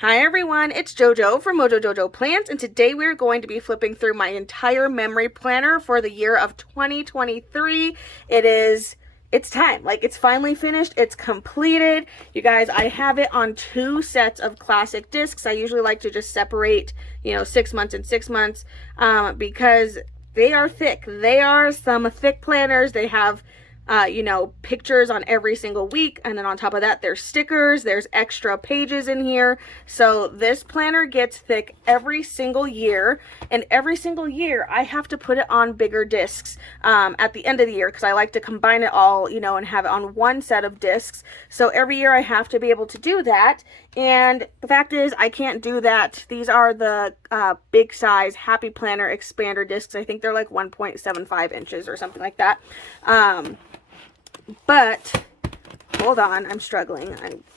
Hi everyone, it's JoJo from Mojo Jojo Plans, and today we're going to be flipping through my entire memory planner for the year of 2023. It's time. Like, it's finally finished. It's completed. You guys, I have it on 2 sets of classic discs. I usually like to just separate, 6 months and 6 months, because they are thick. They are some thick planners. They have pictures on every single week, and then on top of that there's stickers, there's extra pages in here. So this planner gets thick every single year, and every single year I have to put it on bigger discs at the end of the year, because I like to combine it all, and have it on one set of discs. So every year I have to be able to do that, and the fact is I can't do that. These are the big size Happy Planner expander discs. I think they're like 1.75 inches or something like that. But hold on, I'm struggling.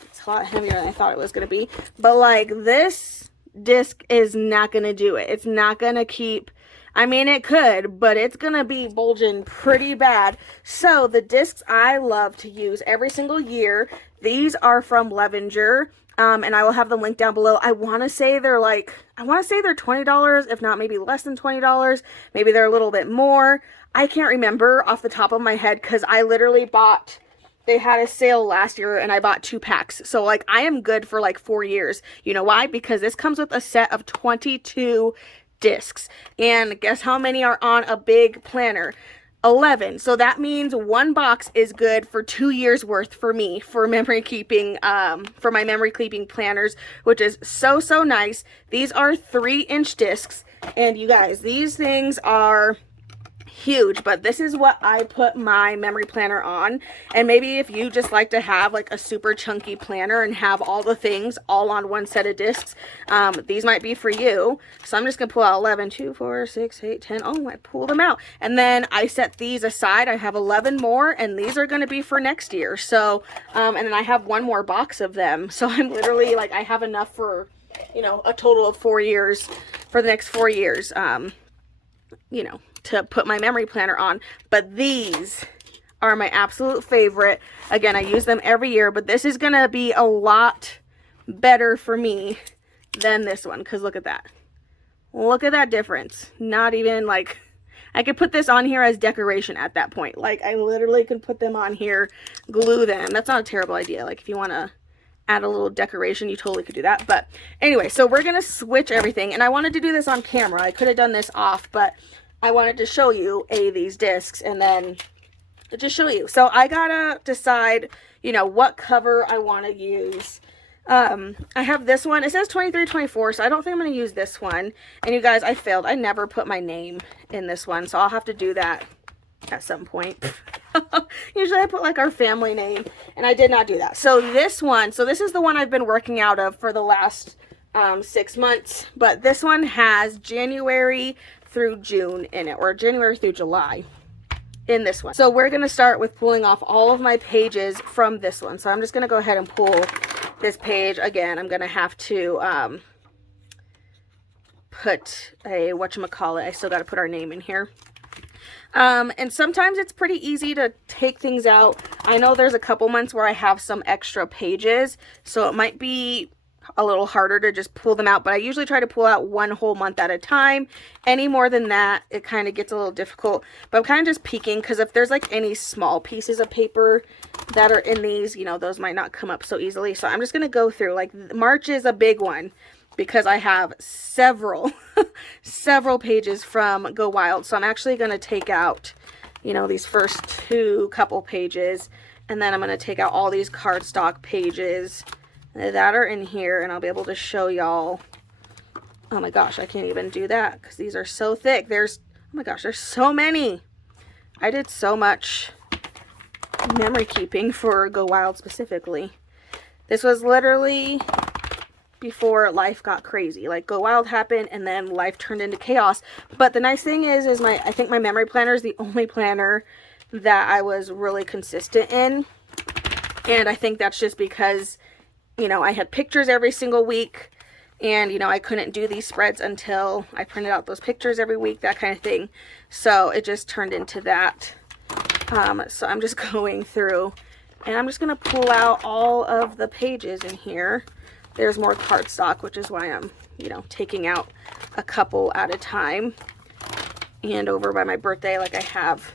It's a lot heavier than I thought it was going to be. But like, this disc is not going to do it. It's not going to keep, I mean, it could, but it's going to be bulging pretty bad. So the discs I love to use every single year, these are from Levenger. And I will have them linked down below. I want to say they're $20, if not maybe less than $20. Maybe they're a little bit more. I can't remember off the top of my head, because I literally they had a sale last year and I bought 2 packs. So like, I am good for like 4 years. You know why? Because this comes with a set of 22 discs. And guess how many are on a big planner? 11. So that means one box is good for 2 years worth for me, for memory keeping, for my memory keeping planners, which is so nice. These are 3-inch discs, and you guys, these things are huge, but this is what I put my memory planner on. And maybe if you just like to have like a super chunky planner and have all the things all on one set of discs, these might be for you. So I'm just gonna pull out 11, 2, 4, 6, 8, 10. Oh, I pulled them out, and then I set these aside. I have 11 more, and these are going to be for next year. So and then I have 1 more box of them. So I'm literally like, I have enough for a total of 4 years, for the next 4 years, to put my memory planner on. But these are my absolute favorite. Again, I use them every year, but this is gonna be a lot better for me than this one, because look at that. Look at that difference. Not even like, I could put this on here as decoration at that point. Like, I literally could put them on here, glue them. That's not a terrible idea. Like, if you want to add a little decoration, you totally could do that. But anyway, so we're gonna switch everything, and I wanted to do this on camera. I could have done this off, but I wanted to show you these discs, and then just show you. So I gotta decide, what cover I want to use. I have this one. It says 23-24, so I don't think I'm going to use this one. And you guys, I failed. I never put my name in this one, so I'll have to do that at some point. Usually I put like our family name, and I did not do that. So this one, this is the one I've been working out of for the last 6 months, but this one has January through June in it, or January through July in this one. So we're going to start with pulling off all of my pages from this one. So I'm just going to go ahead and pull this page. Again, I'm going to have to put a whatchamacallit. I still got to put our name in here. And sometimes it's pretty easy to take things out. I know there's a couple months where I have some extra pages, so it might be a little harder to just pull them out, but I usually try to pull out 1 whole month at a time. Any more than that, it kind of gets a little difficult. But I'm kind of just peeking, because if there's like any small pieces of paper that are in these, those might not come up so easily. So I'm just going to go through. Like, March is a big one, because I have several pages from Go Wild. So I'm actually going to take out, these first 2 couple pages, and then I'm going to take out all these cardstock pages that are in here, and I'll be able to show y'all. Oh my gosh, I can't even do that because these are so thick. Oh my gosh, there's so many. I did so much memory keeping for Go Wild specifically. This was literally before life got crazy. Like, Go Wild happened, and then life turned into chaos. But the nice thing is I think my memory planner is the only planner that I was really consistent in. And I think that's just because I had pictures every single week, and I couldn't do these spreads until I printed out those pictures every week, that kind of thing. So it just turned into that. So I'm just going through, and I'm just going to pull out all of the pages in here. there's more cardstock, which is why I'm, you know, taking out a couple at a time. And over by my birthday, like, I have,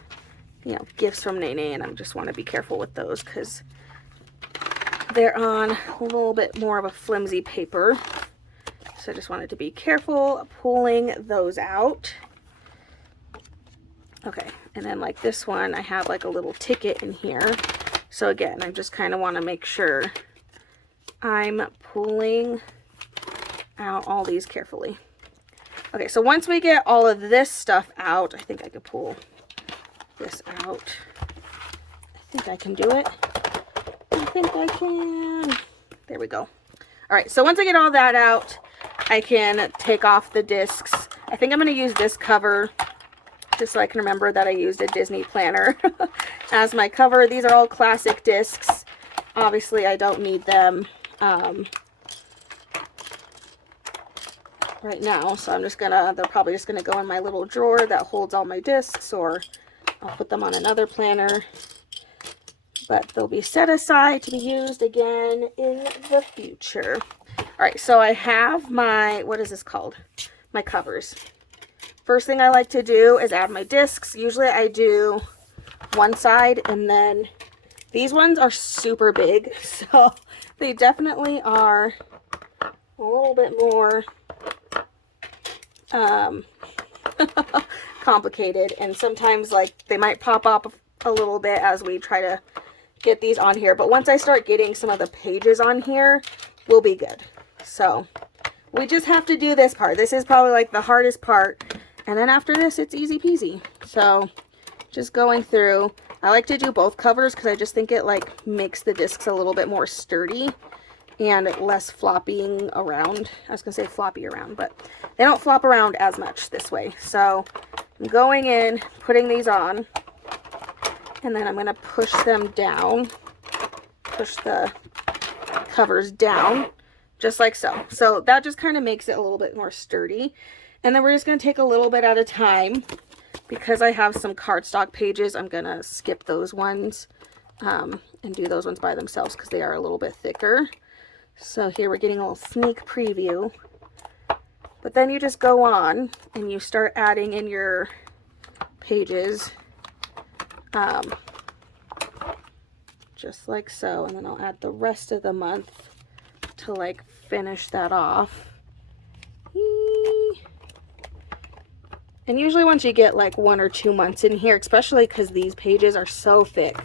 you know, gifts from Nene, and I just want to be careful with those because they're on a little bit more of a flimsy paper. So I just wanted to be careful pulling those out. Okay, and then like this one, I have like a little ticket in here. So again, I just kind of want to make sure I'm pulling out all these carefully. Okay, so once we get all of this stuff out, I think I could pull this out. I think I can do it. I think I can. There we go. All right, so once I get all that out, I can take off the discs. I think I'm going to use this cover just so I can remember that I used a Disney planner as my cover. These are all classic discs. Obviously, I don't need them right now, so I'm just gonna, they're probably just gonna go in my little drawer that holds all my discs, or I'll put them on another planner, but they'll be set aside to be used again in the future. All right, so I have my, what is this called? My covers. First thing I like to do is add my discs. Usually I do one side, and then these ones are super big, so they definitely are a little bit more complicated, and sometimes like they might pop up a little bit as we try to get these on here, but once I start getting some of the pages on here, we'll be good. So we just have to do this part. This is probably like the hardest part, and then after this it's easy peasy. So just going through, I like to do both covers because I just think it like makes the discs a little bit more sturdy and less flopping around. I was gonna say floppy around, but they don't flop around as much this way. So I'm going in, putting these on, and then I'm gonna push them down, push the covers down, just like so. So that just kind of makes it a little bit more sturdy. And then we're just gonna take a little bit at a time. Because I have some cardstock pages, I'm gonna skip those ones and do those ones by themselves because they are a little bit thicker. So here we're getting a little sneak preview. But then you just go on and you start adding in your pages, just like so. And then I'll add the rest of the month to like finish that off. And usually once you get like 1 or 2 months in here, especially because these pages are so thick,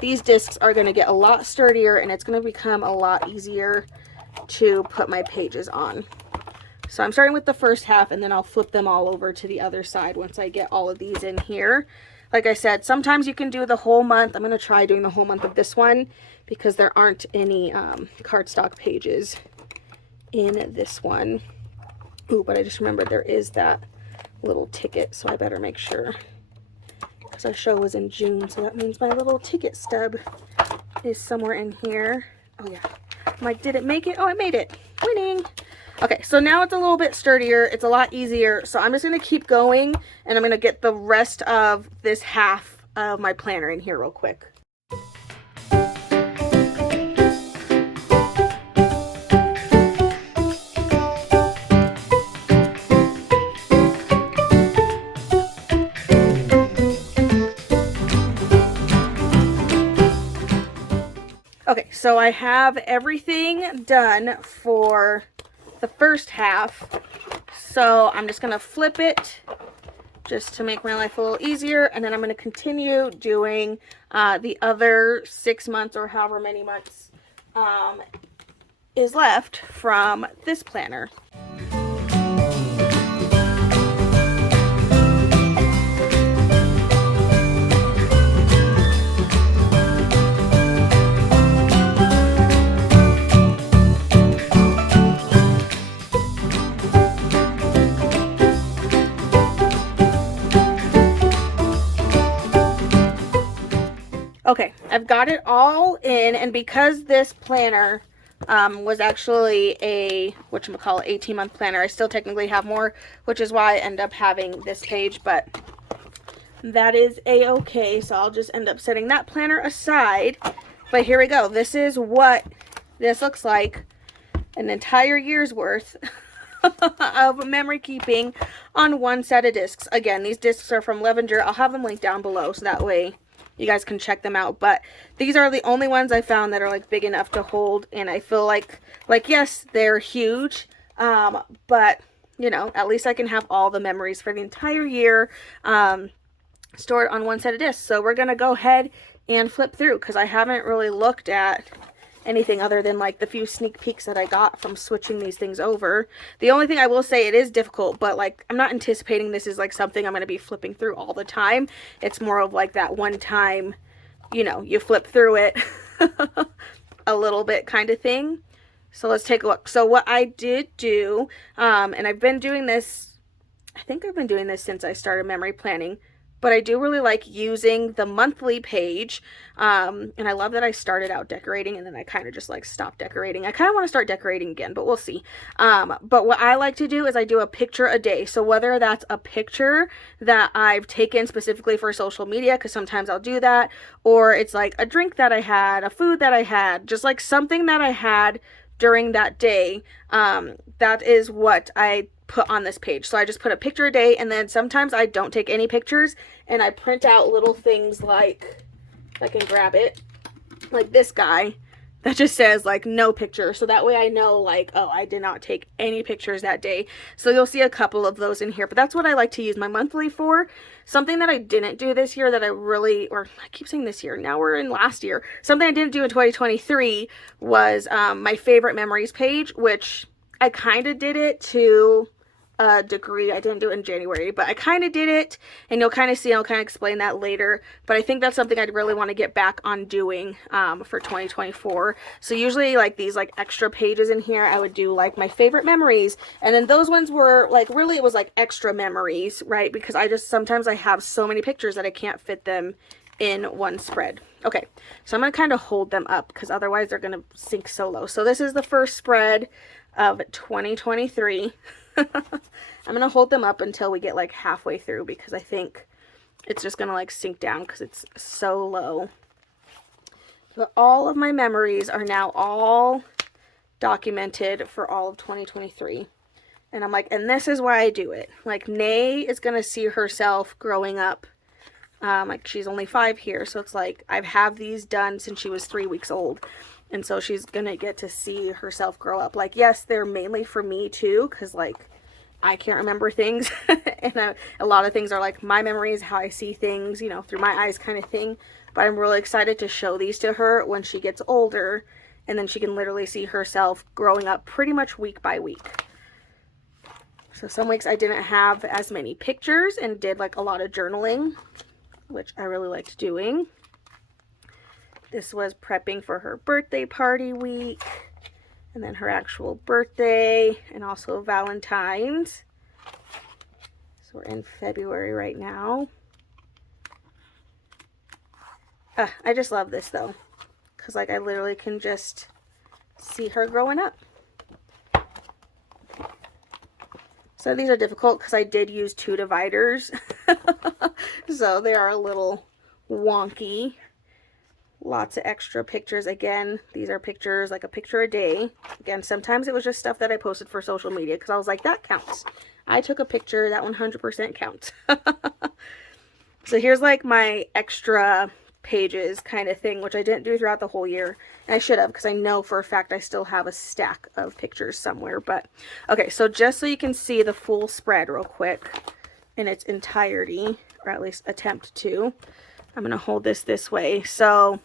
these discs are going to get a lot sturdier, and it's going to become a lot easier to put my pages on. So I'm starting with the first half, and then I'll flip them all over to the other side once I get all of these in here. Like I said, sometimes you can do the whole month. I'm going to try doing the whole month of this one because there aren't any cardstock pages in this one. Ooh, but I just remembered there is that little ticket, so I better make sure, because our show was in June, so that means my little ticket stub is somewhere in here. Oh yeah, I'm like, did it make it? Oh, it made it. Winning. Okay, so now it's a little bit sturdier, it's a lot easier, so I'm just going to keep going, and I'm going to get the rest of this half of my planner in here real quick. Okay, so I have everything done for the first half, so I'm just going to flip it just to make my life a little easier, and then I'm going to continue doing the other 6 months or however many months is left from this planner. Okay, I've got it all in, and because this planner was actually a, whatchamacallit, 18-month planner, I still technically have more, which is why I end up having this page, but that is a-okay, so I'll just end up setting that planner aside. But here we go. This is what this looks like an entire year's worth of memory keeping on one set of discs. Again, these discs are from Levenger. I'll have them linked down below so that way you guys can check them out. But these are the only ones I found that are like big enough to hold, and I feel like yes, they're huge, but you know, at least I can have all the memories for the entire year stored on one set of discs. So we're gonna go ahead and flip through, because I haven't really looked at anything other than like the few sneak peeks that I got from switching these things over. The only thing I will say, it is difficult, but like I'm not anticipating this is like something I'm going to be flipping through all the time. It's more of like that one time, you know, you flip through it a little bit kind of thing. So let's take a look. So what I did do, and I've been doing this, I think I've been doing this since I started memory planning, but I do really like using the monthly page, and I love that I started out decorating and then I kind of just like stopped decorating. I kind of want to start decorating again, but we'll see. But what I like to do is I do a picture a day. So whether that's a picture that I've taken specifically for social media, because sometimes I'll do that, or it's like a drink that I had, a food that I had, just like something that I had during that day, that is what I put on this page. So I just put a picture a day, and then sometimes I don't take any pictures and I print out little things like, if I can grab it, like this guy that just says like no picture. So that way I know like, oh, I did not take any pictures that day. So you'll see a couple of those in here, but that's what I like to use my monthly for. Something that I didn't do this year that I really, or I keep saying this year, now we're in last year, something I didn't do in 2023 was my favorite memories page, which I kind of did it to a degree. I didn't do it in January, but I kind of did it, and you'll kind of see, I'll kind of explain that later, but I think that's something I'd really want to get back on doing for 2024. So usually like these like extra pages in here, I would do like my favorite memories, and then those ones were like, really it was like extra memories, right? Because I just, sometimes I have so many pictures that I can't fit them in one spread. Okay, so I'm going to kind of hold them up because otherwise they're going to sink so low. So this is the first spread of 2023. I'm going to hold them up until we get like halfway through, because I think it's just going to like sink down because it's so low. But all of my memories are now all documented for all of 2023. And I'm like, and this is why I do it. Like, Nay is going to see herself growing up. Like, she's only 5 here, so it's like I've had these done since she was 3 weeks old. And so she's going to get to see herself grow up. Like, yes, they're mainly for me too, because like I can't remember things. And a lot of things are like my memories, how I see things, you know, through my eyes kind of thing. But I'm really excited to show these to her when she gets older. And then she can literally see herself growing up pretty much week by week. So some weeks I didn't have as many pictures and did like a lot of journaling, which I really liked doing. This was prepping for her birthday party week, and then her actual birthday, and also Valentine's. So we're in February right now. I just love this though, because like I literally can just see her growing up. So these are difficult because I did use 2 dividers. So they are a little wonky. Lots of extra pictures. Again, these are pictures, like a picture a day. Again, sometimes it was just stuff that I posted for social media because I was like, that counts. I took a picture, that 100% counts. So here's like my extra pages kind of thing, which I didn't do throughout the whole year. And I should have, because I know for a fact I still have a stack of pictures somewhere. But okay, so just so you can see the full spread real quick in its entirety, or at least attempt to, I'm going to hold this way. So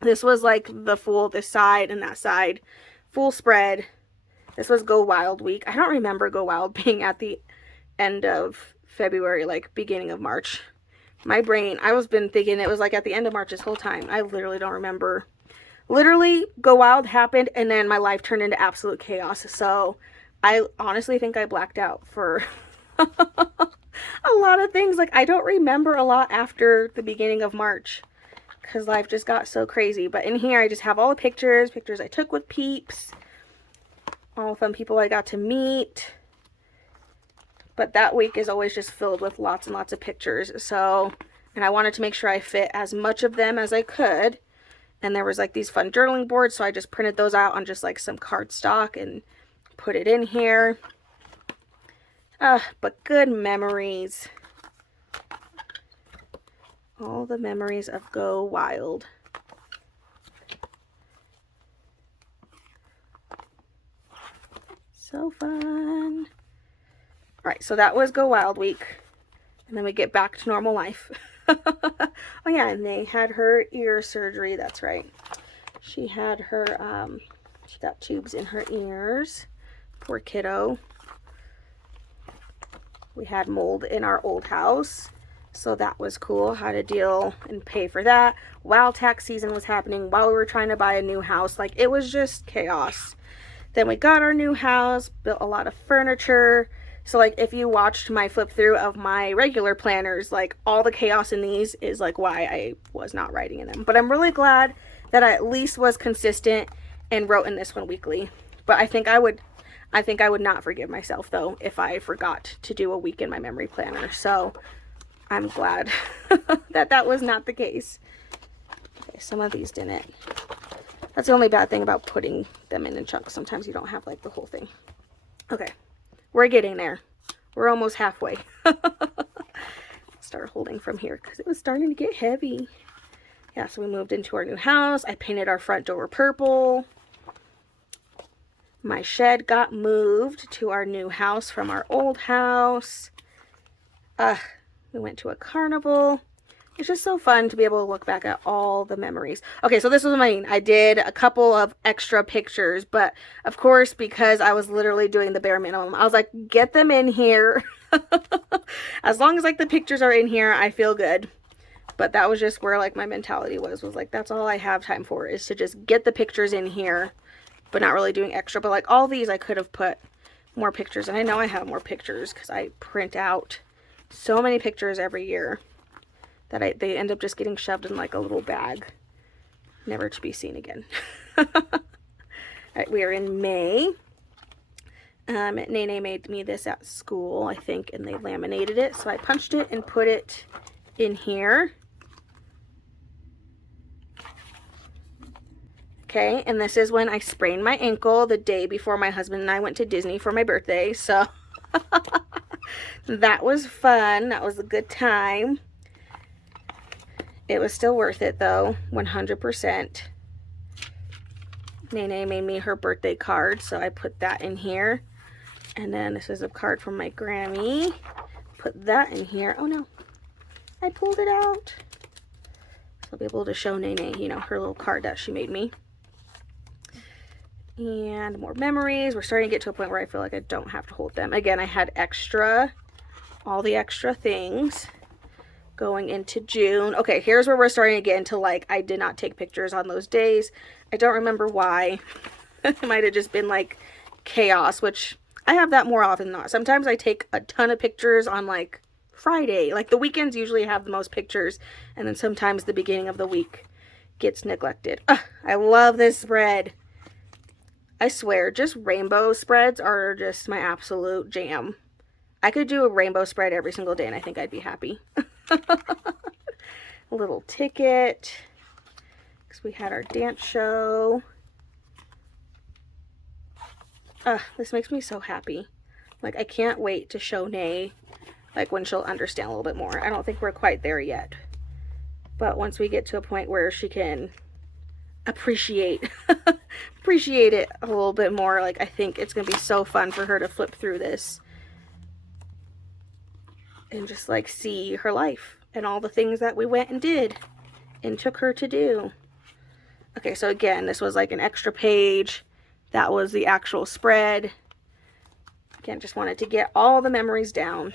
this was like the full, this side and that side, full spread. This was Go Wild week. I don't remember Go Wild being at the end of February, like beginning of March. My brain, I was been thinking it was like at the end of March this whole time. I literally don't remember. Literally, Go Wild happened and then my life turned into absolute chaos. So I honestly think I blacked out for a lot of things. Like, I don't remember a lot after the beginning of March because life just got so crazy. But in here I just have all the pictures I took with peeps, all the fun people I got to meet. But that week is always just filled with lots and lots of pictures. So, and I wanted to make sure I fit as much of them as I could. And there was like these fun journaling boards, so I just printed those out on just like some cardstock and put it in here. But good memories. All the memories of Go Wild. So fun. Alright, so that was Go Wild week. And then we get back to normal life. Oh yeah, and they had her ear surgery, that's right. She had her, she got tubes in her ears. Poor kiddo. We had mold in our old house, so that was cool, how to deal and pay for that while tax season was happening, while we were trying to buy a new house. Like, it was just chaos. Then we got our new house, built a lot of furniture. So like, if you watched my flip through of my regular planners, like all the chaos in these is like why I was not writing in them. But I'm really glad that I at least was consistent and wrote in this one weekly. But I think I would not forgive myself though if I forgot to do a week in my memory planner. So I'm glad that that was not the case. Okay, some of these didn't. That's the only bad thing about putting them in chunks. Sometimes you don't have like the whole thing. Okay, we're getting there. We're almost halfway. Start holding from here because it was starting to get heavy. Yeah, so we moved into our new house. I painted our front door purple. My shed got moved to our new house from our old house. We went to a carnival. It's just so fun to be able to look back at all the memories. Okay, so this was mine. I did a couple of extra pictures, but of course, because I was literally doing the bare minimum, I was like, get them in here. As long as like the pictures are in here, I feel good. But that was just where like my mentality was like, that's all I have time for, is to just get the pictures in here, but not really doing extra. But like all these, I could have put more pictures, and I know I have more pictures because I print out so many pictures every year that they end up just getting shoved in like a little bag, never to be seen again. All right, we are in May. Nene made me this at school, I think, and they laminated it, so I punched it and put it in here. Okay, and this is when I sprained my ankle the day before my husband and I went to Disney for my birthday, so that was fun. That was a good time. It was still worth it though, 100%. Nene made me her birthday card, so I put that in here. And then this is a card from my Grammy. Put that in here. Oh no, I pulled it out. So I'll be able to show Nene, you know, her little card that she made me. And more memories. We're starting to get to a point where I feel like I don't have to hold them. Again, I had all the extra things going into June. Okay, here's where we're starting to get into like, I did not take pictures on those days. I don't remember why. It might have just been like chaos, which I have that more often than not. Sometimes I take a ton of pictures on like Friday. Like the weekends usually have the most pictures, and then sometimes the beginning of the week gets neglected. I love this spread. I swear, just rainbow spreads are just my absolute jam. I could do a rainbow spread every single day and I think I'd be happy. A little ticket, because we had our dance show. This makes me so happy. Like, I can't wait to show Nay, like, when she'll understand a little bit more. I don't think we're quite there yet. But once we get to a point where she can appreciate it a little bit more, like, I think it's going to be so fun for her to flip through this and just, like, see her life and all the things that we went and did and took her to do. Okay, so again, this was like an extra page. That was the actual spread. Again, just wanted to get all the memories down.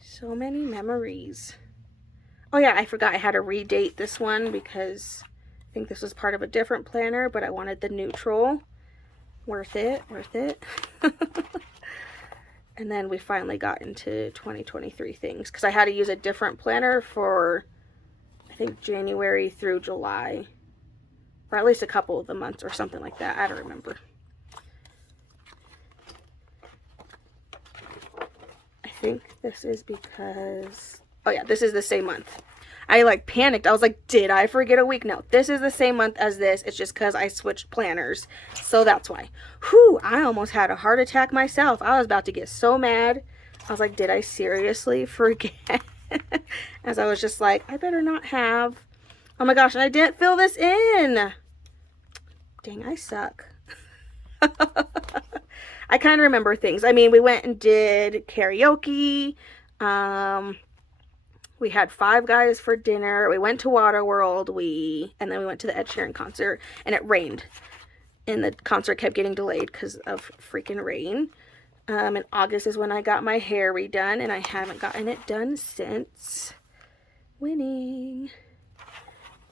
So many memories. Oh yeah, I forgot I had to redate this one because I think this was part of a different planner, but I wanted the neutral. Worth it, worth it. And then we finally got into 2023 things because I had to use a different planner for, I think, January through July, or at least a couple of the months or something like that. I don't remember. I think this is because, Oh yeah, this is the same month. I like panicked. I was like, did I forget a week? No, this is the same month as this. It's just because I switched planners. So that's why. Whew, I almost had a heart attack myself. I was about to get so mad. I was like, did I seriously forget? As I was just like, I better not have. Oh my gosh, and I didn't fill this in. Dang, I suck. I kind of remember things. I mean, we went and did karaoke. We had Five Guys for dinner. We went to Waterworld. And then we went to the Ed Sheeran concert, and it rained. And the concert kept getting delayed because of freaking rain. In August is when I got my hair redone, and I haven't gotten it done since. Winning.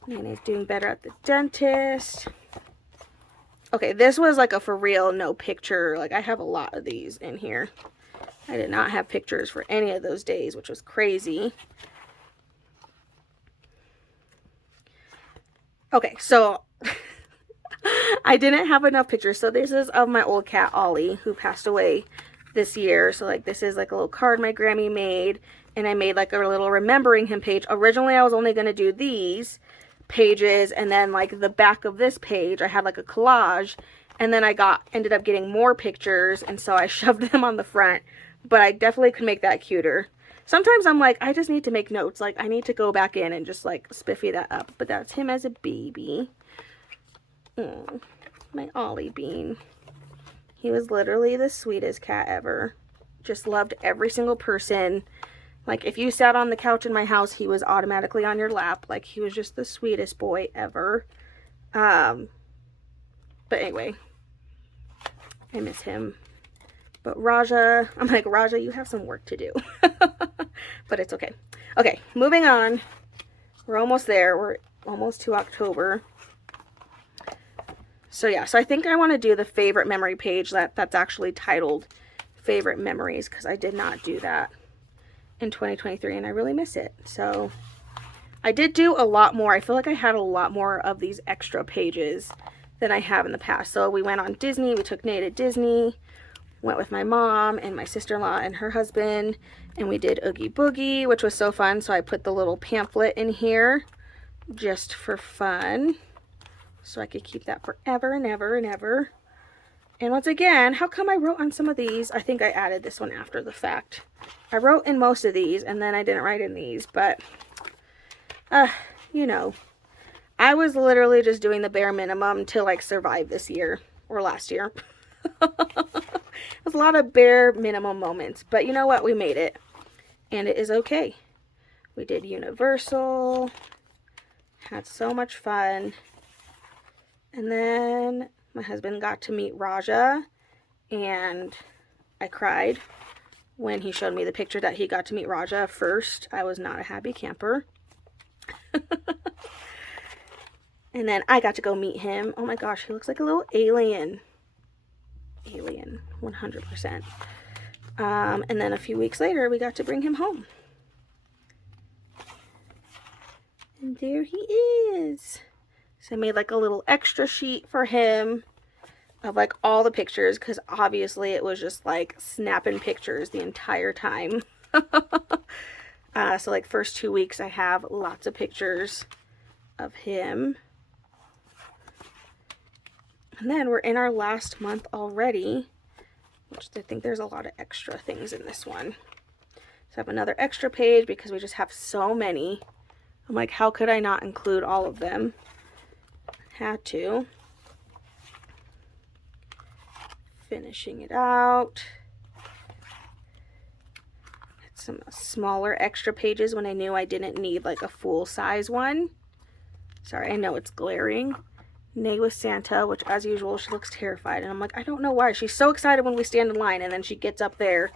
Nene's doing better at the dentist. Okay, this was like a for real no picture. Like, I have a lot of these in here. I did not have pictures for any of those days, which was crazy. Okay, so I didn't have enough pictures. So this is of my old cat, Ollie, who passed away this year. So like this is like a little card my Grammy made. And I made like a little remembering him page. Originally, I was only going to do these pages. And then like the back of this page, I had like a collage. And then I ended up getting more pictures. And so I shoved them on the front. But I definitely could make that cuter. Sometimes I'm like, I just need to make notes. Like, I need to go back in and just, like, spiffy that up. But that's him as a baby. Oh, my Ollie Bean. He was literally the sweetest cat ever. Just loved every single person. Like, if you sat on the couch in my house, he was automatically on your lap. Like, he was just the sweetest boy ever. But anyway, I miss him. But Raja, I'm like, Raja, you have some work to do. But it's okay. Okay, moving on. We're almost there. We're almost to October. So yeah, so I think I want to do the favorite memory page that's actually titled Favorite Memories, because I did not do that in 2023 and I really miss it. So I did do a lot more. I feel like I had a lot more of these extra pages than I have in the past. So we went on Disney. We took Nate to Disney. Went with my mom and my sister-in-law and her husband, and we did Oogie Boogie, which was so fun. So I put the little pamphlet in here just for fun, so I could keep that forever and ever and ever. And once again, how come I wrote on some of these? I think I added this one after the fact. I wrote in most of these, and then I didn't write in these, but, you know, I was literally just doing the bare minimum to, like, survive this year, or last year. It was a lot of bare minimum moments, but you know what? We made it, and it is okay. We did Universal, had so much fun, and then my husband got to meet Raja, and I cried when he showed me the picture that he got to meet Raja first. I was not a happy camper. And then I got to go meet him. Oh my gosh, he looks like a little alien. Alien, 100%. And then a few weeks later, we got to bring him home. And there he is. So I made like a little extra sheet for him of like all the pictures, because obviously it was just like snapping pictures the entire time. So like first 2 weeks I have lots of pictures of him. And then we're in our last month already, which I think there's a lot of extra things in this one. So I have another extra page because we just have so many. I'm like, how could I not include all of them? Had to. Finishing it out. Had some smaller extra pages when I knew I didn't need like a full size one. Sorry, I know it's glaring. Nay with Santa, which as usual, she looks terrified. And I'm like, I don't know why. She's so excited when we stand in line, and then she gets up there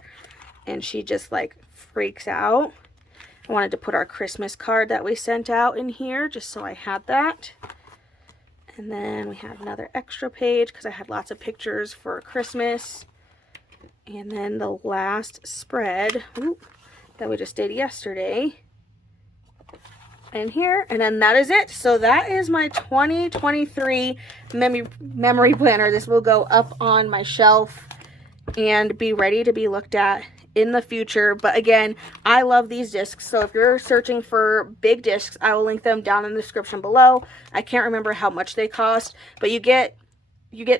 and she just like freaks out. I wanted to put our Christmas card that we sent out in here just so I had that. And then we had another extra page because I had lots of pictures for Christmas. And then the last spread that we just did yesterday in here, and then that is it. So that is my 2023 memory planner. This will go up on my shelf and be ready to be looked at in the future. But again, I love these discs, so if you're searching for big discs, I will link them down in the description below. I can't remember how much they cost, but you get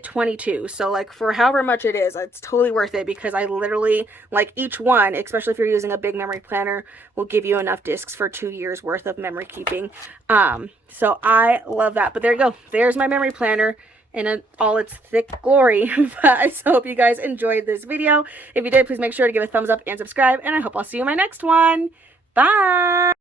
22, so like for however much it is, it's totally worth it, because I literally, like, each one, especially if you're using a big memory planner, will give you enough discs for 2 years worth of memory keeping. So I love that. But there you go, there's my memory planner in all its thick glory. But I so hope you guys enjoyed this video. If you did, please make sure to give a thumbs up and subscribe, and I hope I'll see you in my next one. Bye.